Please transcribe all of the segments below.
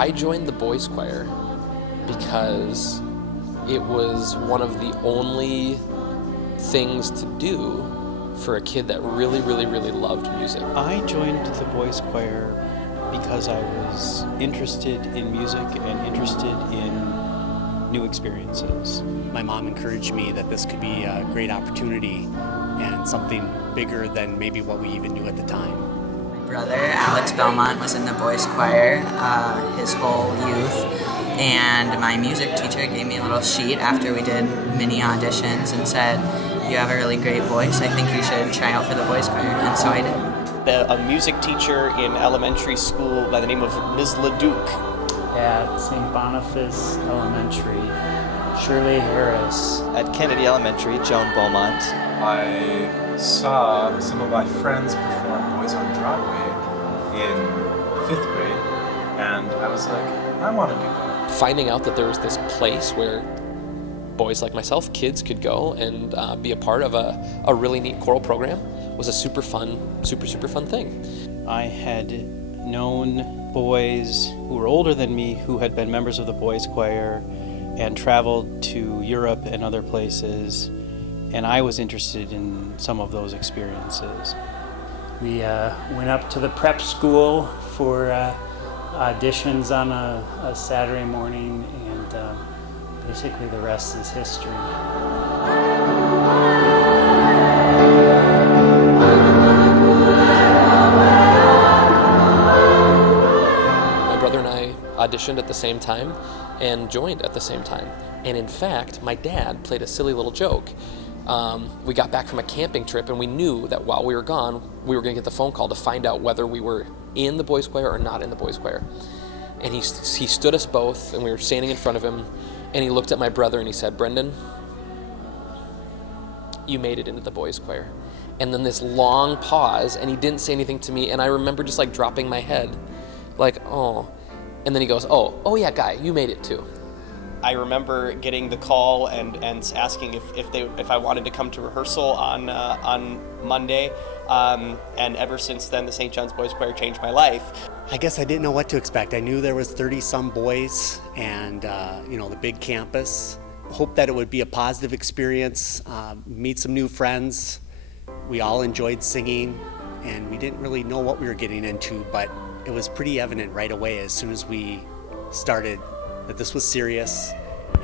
I joined the boys choir because it was one of the only things to do for a kid that really, really, really loved music. I joined the boys choir because I was interested in music and interested in new experiences. My mom encouraged me that this could be a great opportunity and something bigger than maybe what we even knew at the time. My brother, Alex Belmont, was in the boys choir his whole youth, and my music teacher gave me a little sheet after we did mini auditions and said, "You have a really great voice, I think you should try out for the boys choir," and so I did. A music teacher in elementary school by the name of Ms. LeDuc. At St. Boniface Elementary, Shirley Harris. At Kennedy Elementary, Joan Beaumont. I saw some of my friends perform Boys on Broadway in 5th grade, and I was like, I want to do that. Finding out that there was this place where boys like myself, kids, could go and be a part of a really neat choral program was a super fun thing. I had known boys who were older than me who had been members of the boys choir and traveled to Europe and other places, and I was interested in some of those experiences. We went up to the prep school for auditions on a Saturday morning, and basically the rest is history. Auditioned at the same time and joined at the same time. And in fact, my dad played a silly little joke. We got back from a camping trip and we knew that while we were gone, we were gonna get the phone call to find out whether we were in the boys choir or not in the boys choir. And he stood us both and we were standing in front of him and he looked at my brother and he said, "Brendan, you made it into the boys choir." And then this long pause and he didn't say anything to me and I remember just like dropping my head like, oh. And then he goes, oh yeah, Guy, you made it too. I remember getting the call and asking if I wanted to come to rehearsal on Monday, and ever since then the St. John's Boys Choir changed my life. I guess I didn't know what to expect. I knew there was 30-some boys and the big campus. Hoped that it would be a positive experience, meet some new friends. We all enjoyed singing and we didn't really know what we were getting into, but it was pretty evident right away as soon as we started that this was serious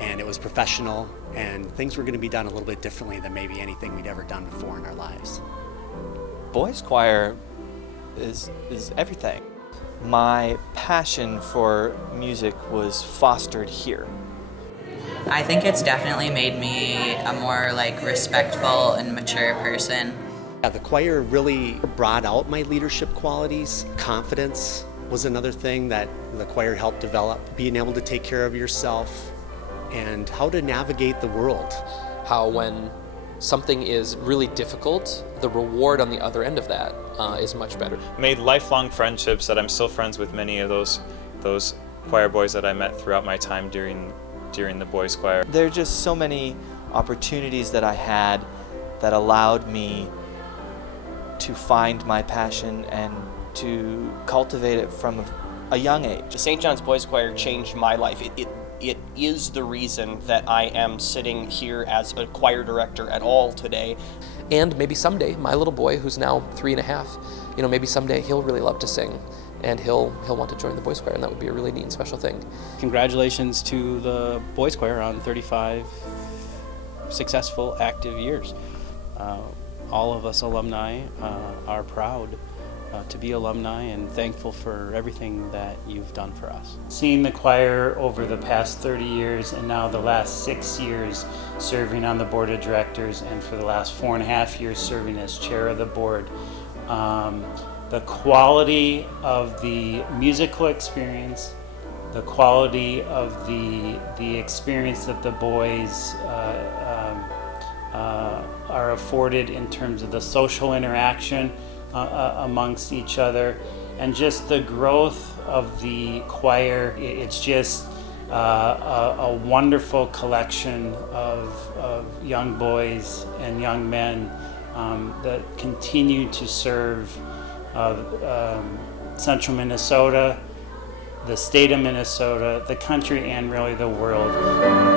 and it was professional and things were going to be done a little bit differently than maybe anything we'd ever done before in our lives. Boys choir is everything. My passion for music was fostered here. I think it's definitely made me a more respectful and mature person. Yeah, the choir really brought out my leadership qualities. Confidence was another thing that the choir helped develop. Being able to take care of yourself and how to navigate the world. How when something is really difficult, the reward on the other end of that is much better. Made lifelong friendships that I'm still friends with many of those choir boys that I met throughout my time during the boys choir. There are just so many opportunities that I had that allowed me to find my passion and to cultivate it from a young age. The St. John's Boys Choir changed my life. It is the reason that I am sitting here as a choir director at all today. And maybe someday, my little boy, who's now 3.5, maybe someday he'll really love to sing and he'll want to join the boys choir, and that would be a really neat and special thing. Congratulations to the boys choir on 35 successful, active years. All of us alumni are proud to be alumni and thankful for everything that you've done for us. Seeing the choir over the past 30 years and now the last 6 years serving on the board of directors and for the last 4.5 years serving as chair of the board, the quality of the musical experience, the quality of the experience that the boys are afforded in terms of the social interaction amongst each other, and just the growth of the choir. It's just a wonderful collection of young boys and young men that continue to serve Central Minnesota, the state of Minnesota, the country, and really the world.